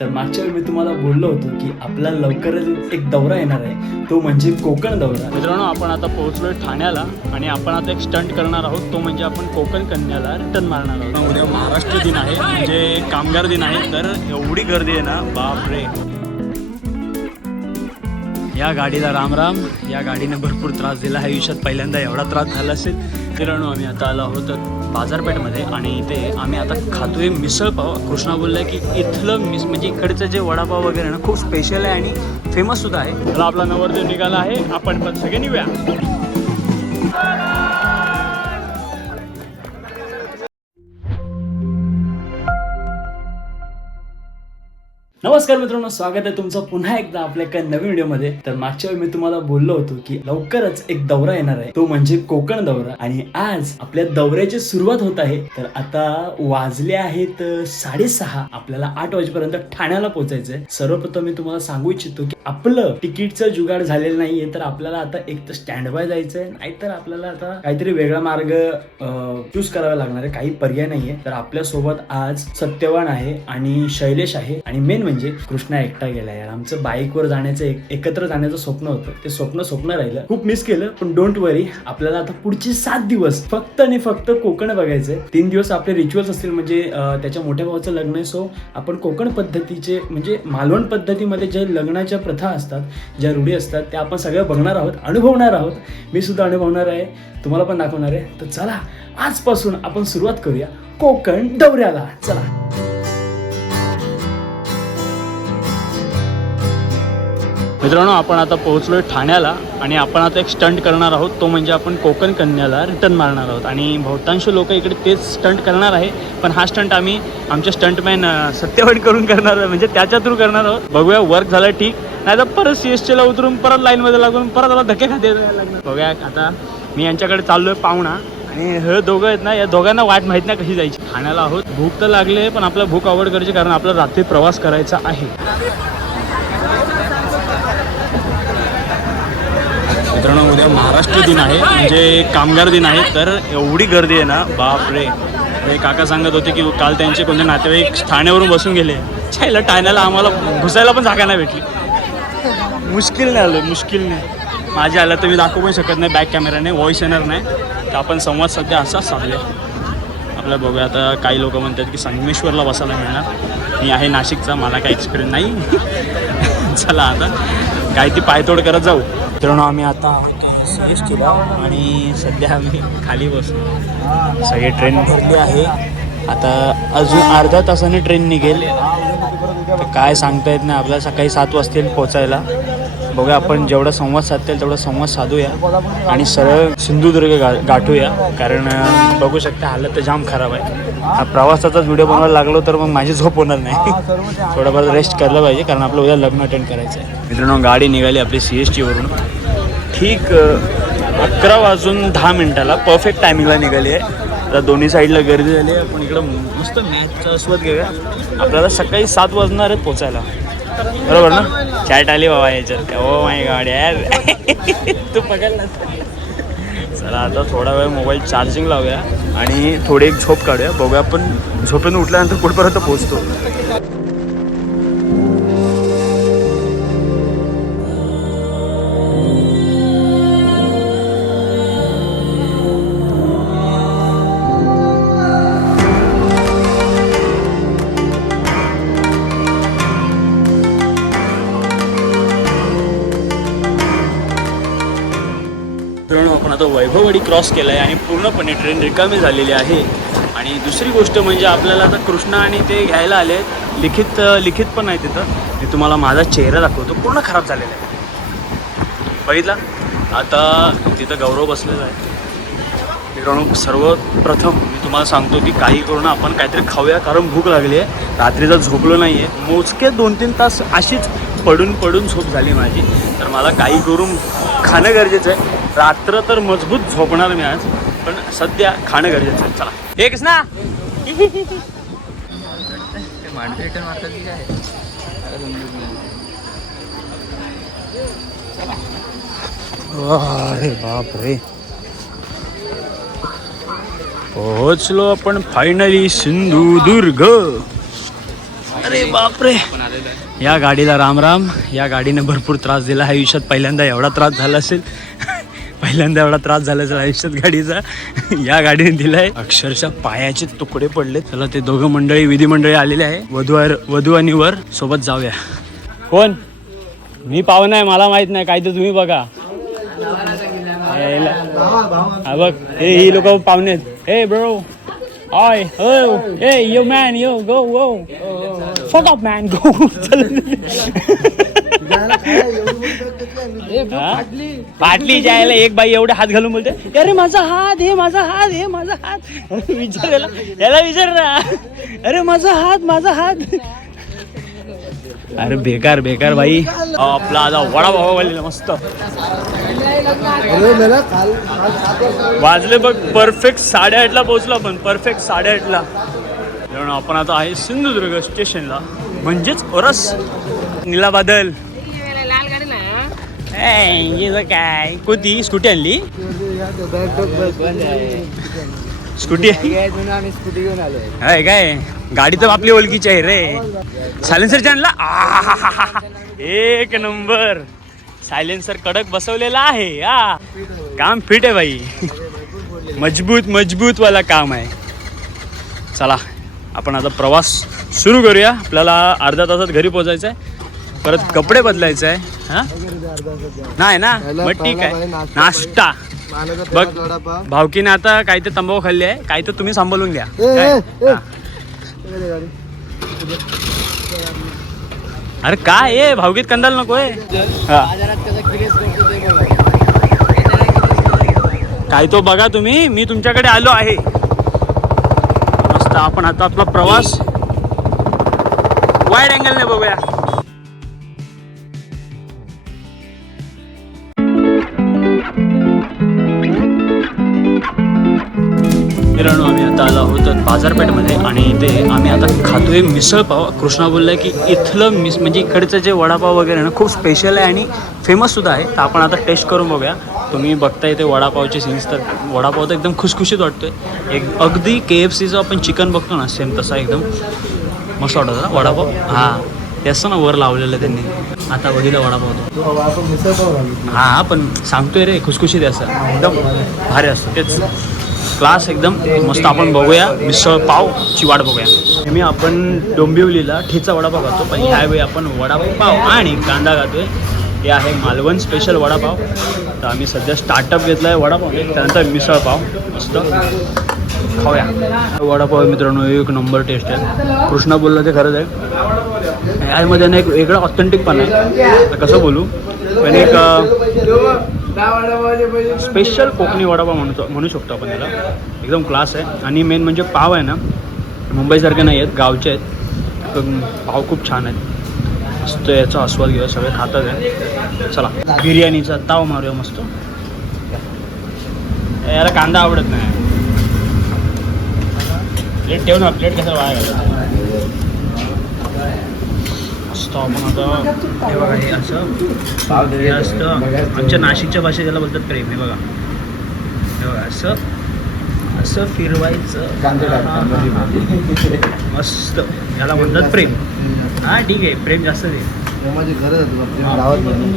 तर मागच्या वेळी मी तुम्हाला बोललो होतो की आपला लवकरच एक दौरा येणार आहे. तो म्हणजे कोकण दौरा. मित्रांनो आपण आता पोहोचलोय ठाण्याला आणि आपण आता एक स्टंट करणार आहोत. तो म्हणजे आपण कोकण कन्याला रिटर्न मारणार आहोत. उद्या महाराष्ट्र दिन आहे म्हणजे कामगार दिन आहे तर एवढी गर्दी आहे ना बापरे. या गाडीला रामराम या गाडीने भरपूर त्रास दिला. आहे आयुष्यात पहिल्यांदा एवढा त्रास झाला असेल. मित्रांनो आम्ही आता आलो आहोत बाजारपेठमध्ये आणि इथे आम्ही आता खातोय मिसळ पाव. कृष्णा बोलला की इथलं मिस म्हणजे इकडचं जे वडापाव वगैरे ना खूप स्पेशल आहे आणि फेमस सुद्धा आहे. आपला नवरदेव निघाला आहे. आपण पण सगळे निघूया. नमस्कार मित्रांनो स्वागत आहे तुमचं पुन्हा एकदा आपल्या एका नवीन व्हिडिओमध्ये. तर मागच्या वेळी मी तुम्हाला बोललो होतो की लवकरच एक दौरा येणार आहे. तो म्हणजे कोकण दौरा. आणि आज आपल्या दौऱ्याची सुरुवात होत आहे. तर आता वाजले आहेत साडेसहा. आपल्याला आठ वाजेपर्यंत ठाण्याला पोहोचायचंय सर्वप्रथम मी तुम्हाला सांगू इच्छितो की आपलं तिकीटचं जुगाड झालेलं नाहीये तर आपल्याला आता एक तर स्टँड बाय जायचंय. नाहीतर आपल्याला आता काहीतरी वेगळा मार्ग चूज करावा लागणार आहे. काही पर्याय नाहीये. तर आपल्यासोबत आज सत्यवान आहे आणि शैलेश आहे. आणि मेन म्हणजे म्हणजे कृष्णा एकटा गेला यार. आमचं बाईकवर जाण्याचं एक- एकत्र जाण्याचं स्वप्न होतं. ते स्वप्न स्वप्न राहिलं. खूप मिस केलं पण डोंट वरी आपल्याला आता पुढचे सात दिवस फक्त आणि फक्त कोकण बघायचंय. तीन दिवस आपले रिच्युअल्स असतील म्हणजे त्याच्या मोठ्या भावाचं लग्न आहे. सो आपण कोकण पद्धतीचे म्हणजे मालवण पद्धतीमध्ये ज्या लग्नाच्या प्रथा असतात ज्या रूढी असतात त्या आपण सगळ्या बघणार आहोत अनुभवणार आहोत. मी सुद्धा अनुभवणार आहे. तुम्हाला पण दाखवणार आहे. तर चला आजपासून आपण सुरुवात करूया. कोकण दौऱ्याला. चला. मित्रांनो आपण आता पोहोचलोय ठाण्याला आणि आपण आता एक स्टंट करणार आहोत. तो म्हणजे आपण कोकण कन्याला रिटर्न मारणार आहोत. आणि बहुतांश लोक इकडे तेच स्टंट करणार आहे. पण हा स्टंट आम्ही आमच्या स्टंटमॅन सत्यवान करून करणार आहे म्हणजे त्याच्या थ्रू करणार आहोत. बघूया वर्क झालं ठीक. नाही तर परत सी एस टीला उतरून परत लाईनमध्ये लागून परत आला धक्के खाते लागणार. बघूया आता मी यांच्याकडे चाललोय पाहुणा. आणि हे दोघं आहेत ना या दोघांना वाट माहीत नाही कशी जायची. ठाण्याला आहोत. भूक तर लागली आहे पण आपला भूक आवड करायची कारण आपला रात्री प्रवास करायचा आहे. मित्रांनो उद्या महाराष्ट्र दिन आहे म्हणजे कामगार दिन आहे तर एवढी गर्दी आहे ना बापरे. रे काका सांगत होते की काल त्यांचे कोणते नातेवाईक ठाण्यावरून बसून गेले. छायला ठाण्याला आम्हाला घुसायला पण जागा नाही भेटली. मुश्किल नाही आलं मुश्किल नाही. माझ्या आलं तर मी दाखवू पण शकत नाही बॅक कॅमेराने व्हॉइस येणार नाही. तर आपण संवाद सध्या असाच चालले आपल्या बघूया आता काही लोक म्हणतात की संगमेश्वरला बसायला मिळणार. मी आहे नाशिकचा मला काही एक्सपिरियन्स नाही. चला आता. काय ती पायतोड करत जाऊ. मित्रांनो आम्ही आता एस टीला आणि सध्या आम्ही खाली बसलो. सगळी ट्रेन भरली आहे. आता अजून अर्ध्या तासाने ट्रेन निघेल. तर काय सांगता येत नाही. आपल्याला सकाळी सात वाजतील पोचायला. बघूया आपण जेवढा संवाद साधता येईल तेवढा संवाद साधूया. आणि सरळ सिंधुदुर्ग गा गाठूया कारण बघू शकता हालत तर जाम खराब आहे. हा प्रवासाचाच व्हिडिओ बनवायला लागलो तर मग माझी झोप होणार नाही. थोडंफार रेस्ट करायला पाहिजे कारण आपलं उद्या लग्न अटेंड करायचं आहे मित्रांनो गाडी निघाली आपली सी एस टीवरून ठीक अकरा वाजून दहा मिनिटाला परफेक्ट टायमिंगला निघाली आहे. आता दोन्ही साईडला गर्दी झाली आहे. आपण इकडं मस्त मॅचचा आस्वाद घेऊया. आपल्याला सकाळी सात वाजणार आहेत पोचायला. बरोबर ना? चॅट आली बाबा याच्यात. ओ माय गाड यार. तू पकडला चला आता थोडा वेळ मोबाईल चार्जिंग लावूया आणि थोडी एक झोप काढूया. बघूया आपण झोपेन उठल्यानंतर कुठपर्यंत पोहोचतो. क्रॉस केला आहे आणि पूर्णपणे ट्रेन रिकामी झालेली आहे. आणि दुसरी गोष्ट म्हणजे आपल्याला आता कृष्णा आणि ते घ्यायला आले. लिखित लिखित पण आहे तिथं. मी तुम्हाला माझा चेहरा दाखवतो. पूर्ण खराब झालेला आहे. बघितला? आता तिथं गौरव बसलेला आहे. मित्रांनो सर्वप्रथम मी तुम्हाला सांगतो की काही करून आपण काहीतरी खाऊया कारण भूक लागली आहे. रात्रीचा झोपलो नाही आहे मोजके दोन तीन तास अशीच पडून पडून झोप झाली माझी. तर मला काही करून खाणं गरजेचं आहे. रात्र तर मजबूत झोपणार मी आज पण सध्या खाणं गरजेचं आहे. चला. एकच ना अरे बाप रे. पोहोचलो आपण फायनली सिंधुदुर्ग अरे बापरे या गाडीला राम राम या गाडीने भरपूर त्रास दिला. आयुष्यात पहिल्यांदा एवढा त्रास झाला असेल. पहिल्यांदा एवढा त्रास झाला आयुष्यात गाडीचा. या गाडीने दिलाय. अक्षरशः पायाचे तुकडे पडले चला ते दोघं मंडळी विधी मंडळी आलेले आहे. वधू वधू आणि वर सोबत जाऊया. कोण? मी पाहुणा आहे मला माहीत नाही. काय तर तुम्ही बघा. हा बघ. हे ही लोक पाहुणे आहेत. हे ब्रो ऑय हो ए yo man yo go go up man go पाटली जायला एक बाई एवढे हात घालून बोलते अरे माझा हात हे माझा हात हे माझा हात. विचार याला याला विचार ना. अरे माझा हात माझा हात. अरे बेकार बेकार बाई. आपला आता वडा भावा मस्त. वाजले बघ परफेक्ट साडेआठला पोहोचलो आपण परफेक्ट साडेआठला. आपण आता आहे सिंधुदुर्ग स्टेशनला म्हणजेच ओरस. निला बादल काय कोणती? स्कूटी आणली? स्कूटी स्कूटी घेऊन आहे काय? गाडी तर आपली ओळखीची आहे रे. सायलेन्सर आणला? एक नंबर. सायलेन्सर कडक बसवलेला आहे हा. काम फिट आहे बाई. मजबूत मजबूत वाला काम आहे. चला आपण आता प्रवास सुरू करूया. आपल्याला अर्ध्या तासात घरी पोहोचायचं आहे परत कपडे बदलायचं आहे हा? नाही ना? मग ठीक आहे. नाश्ता बघ भावकीने आता काही ते तंबाखू खाल्ली आहे काही तर तुम्ही सांभाळून घ्या. काय? अरे काय आहे? भावकीत कंदाल नकोय हा. बघा काय तो बघा तुम्ही मी तुमच्याकडे आलो आहे. मस्त आपण आता आपला प्रवास. वाईड अँगलने बघूया. बाजारपेठमध्ये आणि इथे आम्ही आता खातोय मिसळ पाव. कृष्णा बोललाय की इथलं मिस म्हणजे इकडचं जे वडापाव वगैरे ना खूप स्पेशल आहे आणि फेमस सुद्धा आहे. तर आपण आता टेस्ट करून बघूया. तुम्ही बघताय ते वडापावचे सीन्स तर वडापाव तर एकदम खुसखुशीत वाटतोय. एक अगदी के एफ सीचं आपण चिकन बघतो ना सेम तसा एकदम. मस्त वाटत ना वडापाव? हां. ते असतं ना वर लावलेलं त्यांनी. आता बघितलं वडापाव हां पण सांगतोय रे खुसखुशीत आहे असं. एकदम भारी असतं. तेच. क्लास एकदम मस्त आपण बघूया. मिसळ पावची वाट बघूया. मी आपण डोंबिवलीला ठेचा वडापाव खातो पण ह्यावेळी आपण वडापाव आणि कांदा खातोय हे आहे मालवण स्पेशल वडापाव. तर आम्ही सध्या स्टार्टअप घेतला आहे वडापाव. त्यानंतर मिसळ पाव. मस्त. खाऊया. वडापाव मित्रांनो एक नंबर टेस्ट आहे. कृष्णा बोललं ते खरंच आहे. यामध्ये ना एक वेगळं ऑथेंटिक पण आहे. कसं बोलू? पण एक स्पेशल कोकणी वडापाव म्हणतो म्हणू शकतो आपण त्याला. एकदम क्लास आहे. आणि मेन म्हणजे पाव आहे ना मुंबईसारखे नाही आहेत गावचे आहेत. पण पाव खूप छान आहेत. मस्त याचा आस्वाद घेऊया सगळे खातात आहे. चला बिर्याणीचा ताव मारूया मस्त. याला कांदा आवडत नाही. प्लेट ठेव ना प्लेट कसं वाया मस्त आपण आता हे बघा हे असं हे असतं. आमच्या नाशिकच्या भाषेत याला बोलतात प्रेम हे बघा. हे बघा असं असं फिरवायचं. मस्त. याला म्हणतात प्रेम. हा ठीक आहे प्रेम जास्त दे.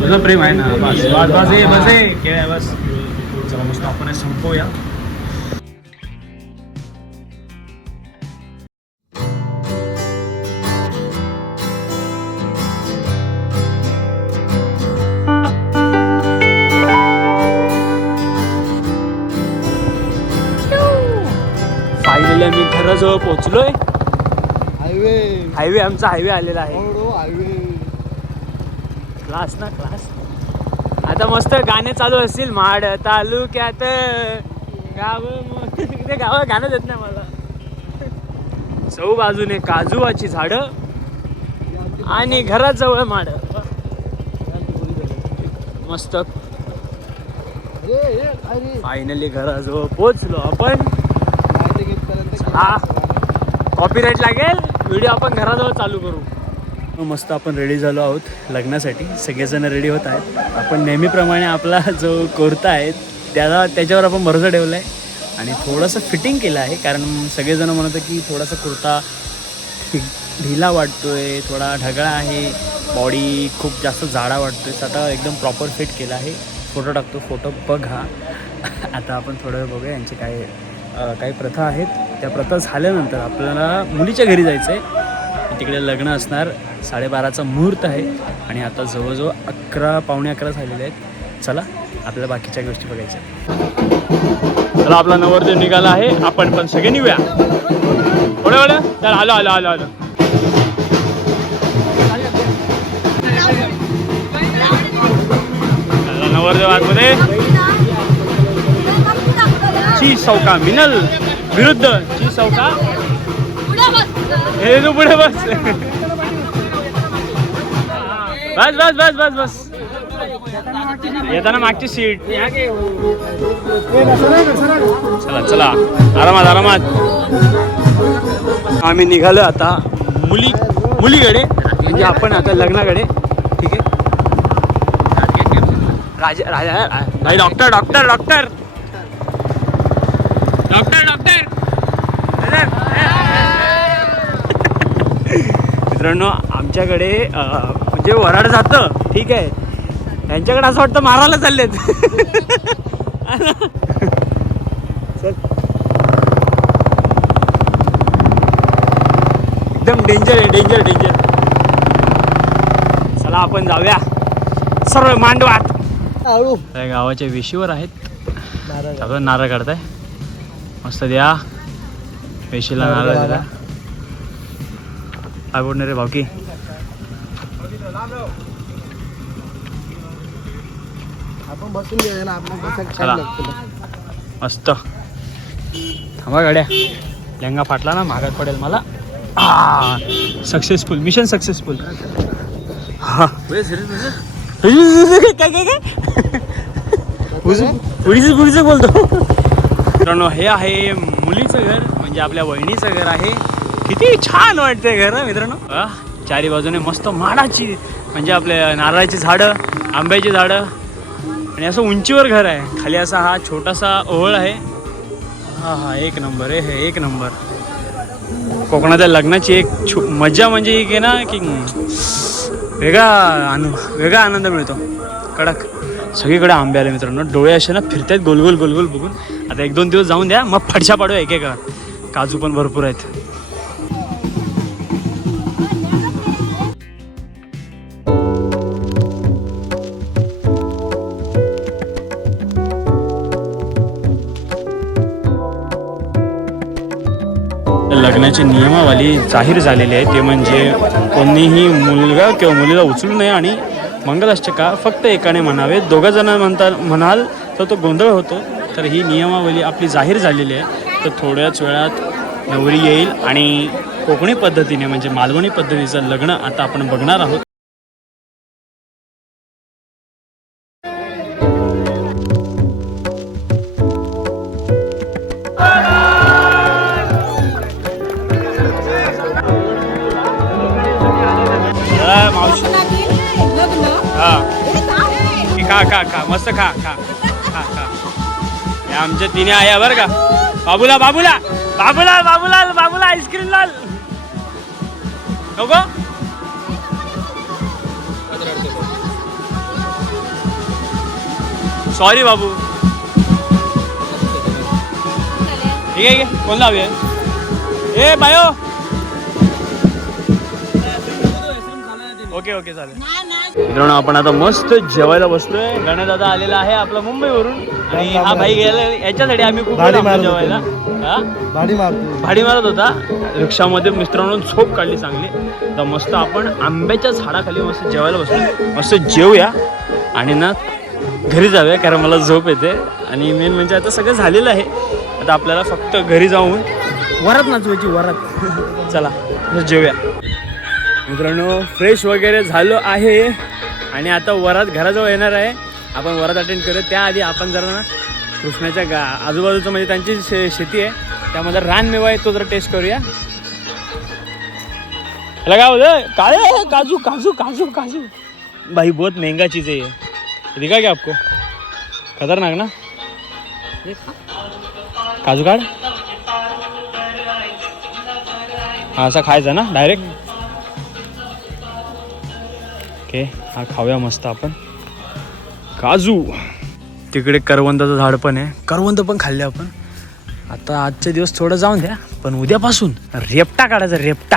तुझं प्रेम आहे ना बस बस बस बस आपण हे संपवूया फायनली आम्ही घराजवळ पोहोचलोय. हायवे. हायवे आमचा हायवे आलेला आहे. हायवे. क्लास ना क्लास आता मस्त गाणे चालू असतील. माड तालुक्यात गाव म- ते गाव गाणं देत नाही मला. चौ बाजूने काजूवाची झाडं आणि घरात जवळ माड. मस्त. फायनली घराजवळ पोचलो आपण. हा. कॉपीराईट लागेल. व्हिडिओ आपण घराजवळ चालू करू. हो, मस्त आपण रेडी झालो आहोत लग्नासाठी. सगळेजण रेडी होत आहेत. आपण नेहमीप्रमाणे आपला जो कुर्ता आहे त्याला त्याच्यावर आपण भरोसा ठेवला आहे आणि थोडंसं फिटिंग केलं आहे कारण सगळेजण म्हणत होते की थोडासा कुर्ता ढिला वाटतोय थोडा ढगळा आहे. बॉडी खूप जास्त जाडा वाटतोय. आहे आता एकदम प्रॉपर फिट केला आहे. फोटो टाकतो. फोटो बघा. आता आपण थोडं बघूया यांचे काय काही प्रथा आहेत. त्या प्रथा झाल्यानंतर आपल्याला मुलीच्या घरी जायचं आहे तिकडे लग्न असणार साडेबाराचा मुहूर्त आहे आणि आता जवळजवळ अकरा पावणे अकरा झालेले आहेत. चला आपल्याला बाकीच्या गोष्टी बघायच्या. चला आपला नवरदेव निघाला आहे. आपण पण सगळे निघूया. ओढे ओढे चला आलो आलो आलो आलो. नवरदेव आतमध्ये. ची सौका मिनल. विरुद्ध. ची सौका हे? तू पुढे बस. बस बस बस बस बस. येताना मागची सीट चला चला. आरामात आरामात. आम्ही निघालो आता मुली मुलीकडे. म्हणजे आपण आता लग्नाकडे. ठीक आहे? राजा राजा भाई doctor doctor doctor doctor doctor मित्रांनो आमच्याकडे म्हणजे वराड जातं ठीक आहे त्यांच्याकडे असं वाटतं मारायला चाललेत. चल. एकदम डेंजर आहे डेंजर डेंजर चला आपण जाऊया. सर्व मांडवात. गावाच्या वेशीवर आहेत. नारळ. काढताय. मस्त द्या. वेशीला नारळ दिला काय बोलणार रे भाऊकी आपण बसून घेऊया ना मस्त. थांबा गाड्या. लेंगा फाटला ना मागात पडेल मला. सक्सेसफुल मिशन सक्सेसफुल हा. काय काय काय? पुढचं बोलतो. मित्रांनो हे आहे मुलीचं घर म्हणजे आपल्या वहिनीचं घर आहे. किती छान वाटतंय घर मित्रांनो. चारी बाजूने मस्त माडाची म्हणजे आपल्या नारळाची झाडं आंब्याची झाडं. आणि असं उंचीवर घर आहे. खाली असा हा छोटासा ओहळ आहे. हा हा एक नंबर आहे हे एक नंबर. कोकणातल्या लग्नाची एक छो मजा म्हणजे एक आहे ना की वेगळा आनु वेगळा आनंद मिळतो. कडक. सगळीकडे आंबे आले मित्रांनो. डोळे असे ना फिरतायत गोलगोल गोलगोल बघून. आता एक दोन दिवस जाऊन द्या. मग फडशा पाडूया एक एका काजू पण भरपूर आहेत. लग्नाची नियमावली जाहीर झालेली आहे. ते म्हणजे कोणीही मुलगा किंवा मुलीला उचलू नये आणि मंगलाष्टका फक्त एकाने म्हणावे. दोघं जण म्हणता म्हणाल तर तो गोंधळ होतो. तर ही नियमावली आपली जाहीर झालेली आहे. तर थोड्याच वेळात नवरी येईल आणि कोकणी पद्धतीने म्हणजे मालवणी पद्धतीचं लग्न आता आपण बघणार आहोत. खा खा खा मस्त खा खा. खा खा. हे आमच्या तिने आहे बरं का. बाबूला बाबूला. बाबूला बाबूलाल बाबूला आईस्क्रीम लाल. नको? सॉरी बाबू. ठीक आहे कोण लावे ए बायो. ओके ओके चालेल. मित्रांनो आपण आता मस्त जेवायला बसलोय. गणदादा आलेला आहे आपला मुंबईवरून. आणि हा भाई गेला याच्यासाठी आम्ही खूप भाडी मारत. जेवायला. हा? भाडी मारतो भाडी मारत होता. रिक्षामध्ये मित्रांनो झोप काढली चांगली. तर मस्त आपण आंब्याच्या झाडाखाली मस्त जेवायला बसलो मस्त जेवूया आणि ना घरी जाऊया कारण मला झोप येते. आणि मेन म्हणजे आता सगळं झालेलं आहे. आता आपल्याला फक्त घरी जाऊन वरात नाचवायची वरात. चला मस्त जेवूया मित्रांनो फ्रेश वगैरे झालो आहे. आणि आता वरात घराजवळ येणार आहे. आपण वरात अटेंड करू त्याआधी आपण जरा ना कृष्णाच्या गा आजूबाजूचं म्हणजे त्यांची शे शेती आहे. त्यामध्ये रानमेवा आहे तो जरा टेस्ट करूया. ह्याला काय होतं काळे काजू काजू काजू काजू. भाई बहुत महंगा चीज़ आहे. दिखा क्या आपको? खतरनाक ना? काजू काढ. हा असा खायचा ना डायरेक्ट ओके हा खाऊया मस्त आपण. काजू. तिकडे करवंदाचं झाड पण आहे. करवंद पण खाल्ले आपण. आता आजचे दिवस थोडं जाऊन द्या पण उद्यापासून रेपटा काढायचा रेपटा.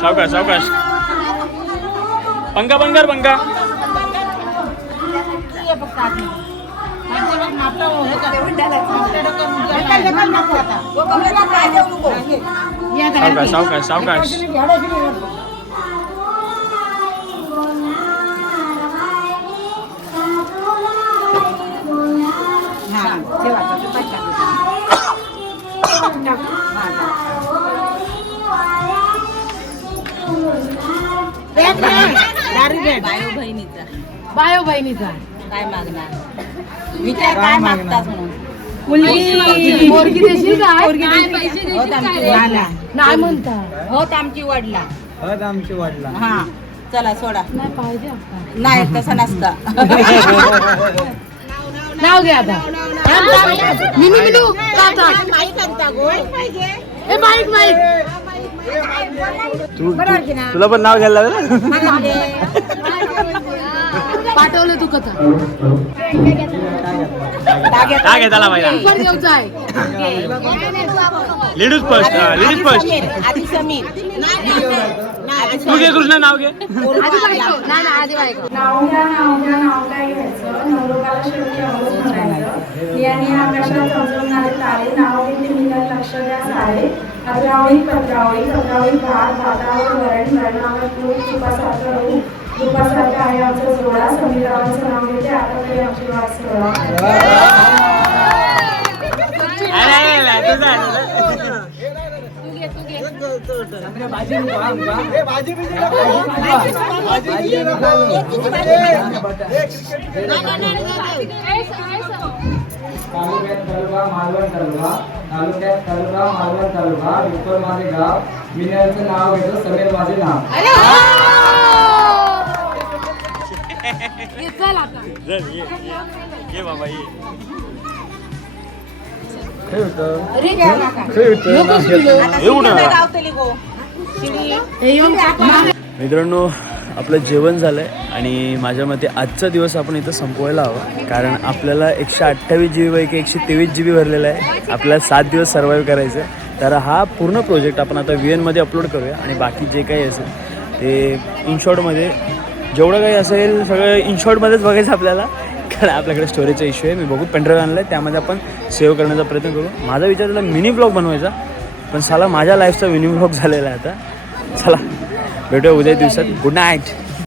સાવકાશ સાવકાશ. પંખા પંખા પંખા. સાવકાશ સાવકાશ સાવકાશ. सावकाश बायो बहिणीचा बायो बहिणीचा काय मागणार विचार काय मागतात म्हणून मुलगी पोरगी देशील काय होत आमची नाही म्हणता होत आमची वडला हद आमची वाटला हा चला सोडा नाही पाहिजे. नाही तसं नसतं नाव घे आता मिनू मिनू काका ए बाईक बाईक तू तू- तुला पण नाव घ्यायला लागलं पाठवलं तू कथा. काय लेडीज फर्स्ट लेडीज फर्स्ट तू घे कृष्णा नाव घे. आधी बायको. नाव घ्या नाव घ्या नाव काय घ्यायचं? यांनी आकाशात चमचमणारे तारे नाव घेतले मिलन लक्ष द्या सारे अद्रावळी पत्रावळी पत्रावळी भात भातावर वरण वरणावर तूप तुपासारखं रूप तुपासारखं आहे आमचा जोडा समीरावांचं नाव घेते आता तरी आमची वाट सोडा तालुक्यात तालुका मालवण तालुका तालुक्यात तालुका मालवण तालुका डोकर माझे गाव. विनयाचं नाव घेतो समीर माझे नाव. ये बाबा ये. मित्रांनो आपलं जेवण झालं आहे आणि माझ्या मते आजचा दिवस आपण इथं संपवायला हवा. कारण आपल्याला एकशे अठ्ठावीस जी बी पैकी एकशे तेवीस जी बी भरलेला आहे. आपल्याला सात दिवस सर्वाईव्ह करायचं आहे तर हा पूर्ण प्रोजेक्ट आपण आता व्ही एनमध्ये अपलोड करूया आणि बाकी जे काही असेल ते इनशॉर्टमध्ये जेवढं काही असेल सगळं इनशॉर्टमध्येच बघायचं आपल्याला. कारण आपल्याकडे स्टोरेजचा इश्यू आहे. मी बघू पेनड्राईव्ह आणला आहे त्यामध्ये आपण सेव्ह करण्याचा प्रयत्न करू. माझा विचार झाला मिनी ब्लॉग बनवायचा. पण साला माझ्या लाईफचा मिनी ब्लॉग झालेला आहे आता. चला भेटूया उद्या दिवसात. Good night